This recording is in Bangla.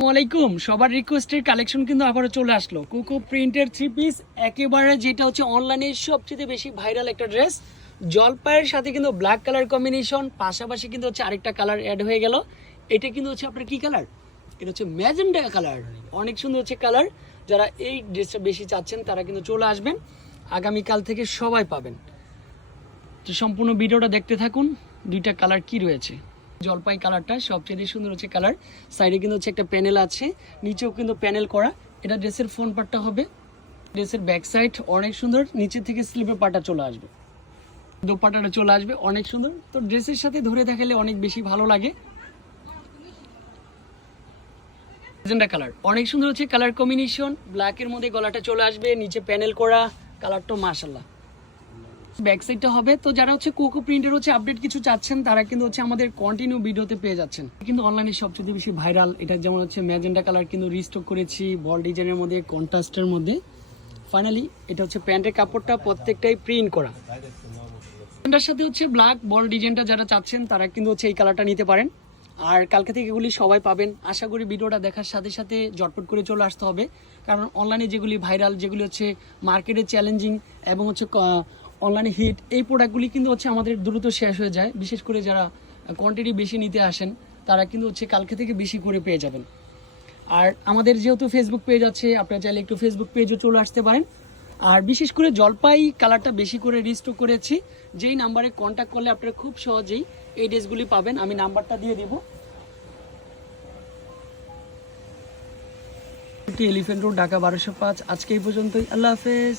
আসসালামাইকুম সবার রিকোয়েস্টের কালেকশন কিন্তু আবারও চলে আসলো। কুকু প্রিন্টের থ্রি পিস একেবারে যেটা হচ্ছে অনলাইনে সবচেয়ে বেশি ভাইরাল একটা ড্রেস জলপাইয়ের সাথে কিন্তু ব্ল্যাক কালার কম্বিনেশন পাশাপাশি কিন্তু হচ্ছে আরেকটা কালার অ্যাড হয়ে গেল। এটা কিন্তু হচ্ছে আপনার কি কালার এটা হচ্ছে ম্যাজেন্ডা কালার অনেক সুন্দর হচ্ছে কালার যারা এই ড্রেসটা বেশি চাচ্ছেন, তারা কিন্তু চলে আসবেন। আগামীকাল থেকে সবাই পাবেন। তো সম্পূর্ণ ভিডিওটা দেখতে থাকুন, দুইটা কালার কি রয়েছে? জলপাই কালারটা সবচেয়ে সুন্দর হচ্ছে কালার। সাইডে কিন্তু হচ্ছে একটা প্যানেল আছে, নিচেও কিন্তু প্যানেল করা। এটা ড্রেসের ফোন পার্টটা হবে। ড্রেসের ব্যাক সাইড অনেক সুন্দর নিচে থেকে স্লিপের পাটা চলে আসবে। দোপাটাটা চলে আসবে, অনেক সুন্দর। তো ড্রেসের সাথে ধরে দেখালে অনেক বেশি ভালো লাগে। কালার, অনেক সুন্দর হচ্ছে কালার কম্বিনেশন। ব্ল্যাকের মধ্যে গলাটা চলে আসবে, নিচে প্যানেল করা, কালারটা মাশাল্লাহ ব্যাক সাইডটা হবে। তো যারা হচ্ছে কোকো প্রিন্টের হচ্ছে আপডেট কিছু চাচ্ছেন, তারা কিন্তু হচ্ছে আমাদের কন্টিনিউ ভিডিওতে পেয়ে যাচ্ছেন। কিন্তু অনলাইনে সবচেয়ে বেশি ভাইরাল এটা যেমন হচ্ছে ম্যাজেন্ডা কালার কিন্তু রিস্টক করেছি বল ডিজাইনের মধ্যে কন্ট্রাস্টের মধ্যে। ফাইনালি এটা হচ্ছে প্যান্টের কাপড়টা প্রত্যেকটাই প্রিন্ট করা। এটার সাথে হচ্ছে ব্ল্যাক বল ডিজাইনটা যারা চাচ্ছেন, তারা কিন্তু হচ্ছে এই কালারটা নিতে পারেন। আর কালকে থেকে এগুলি সবাই পাবেন। আশা করি ভিডিওটা দেখার সাথে সাথে জটপট করে চলে আসতে হবে। কারণ অনলাইনে যেগুলি ভাইরাল যেগুলি হচ্ছে মার্কেটে চ্যালেঞ্জিং এবং হচ্ছে অনলাইনে হিট এই প্রোডাক্টগুলি কিন্তু হচ্ছে আমাদের দ্রুত শেষ হয়ে যায়। বিশেষ করে যারা কোয়ান্টিটি বেশি নিতে আসেন, তারা কিন্তু হচ্ছে কালকে থেকে বেশি করে পেয়ে যাবেন। আর আমাদের যেহেতু ফেসবুক পেজ আছে, আপনারা চাইলে একটু ফেসবুক পেজও চলে আসতে পারেন। আর বিশেষ করে জলপাই কালারটা বেশি করে রিস্টোক করেছি, যেই নাম্বারে কন্ট্যাক্ট করলে আপনারা খুব সহজেই এই ড্রেসগুলি পাবেন। আমি নাম্বারটা দিয়ে দিব। এলিফেন্ট রোড ঢাকা বারোশো পাঁচ। আজকে এই পর্যন্তই। আল্লাহ হাফেজ।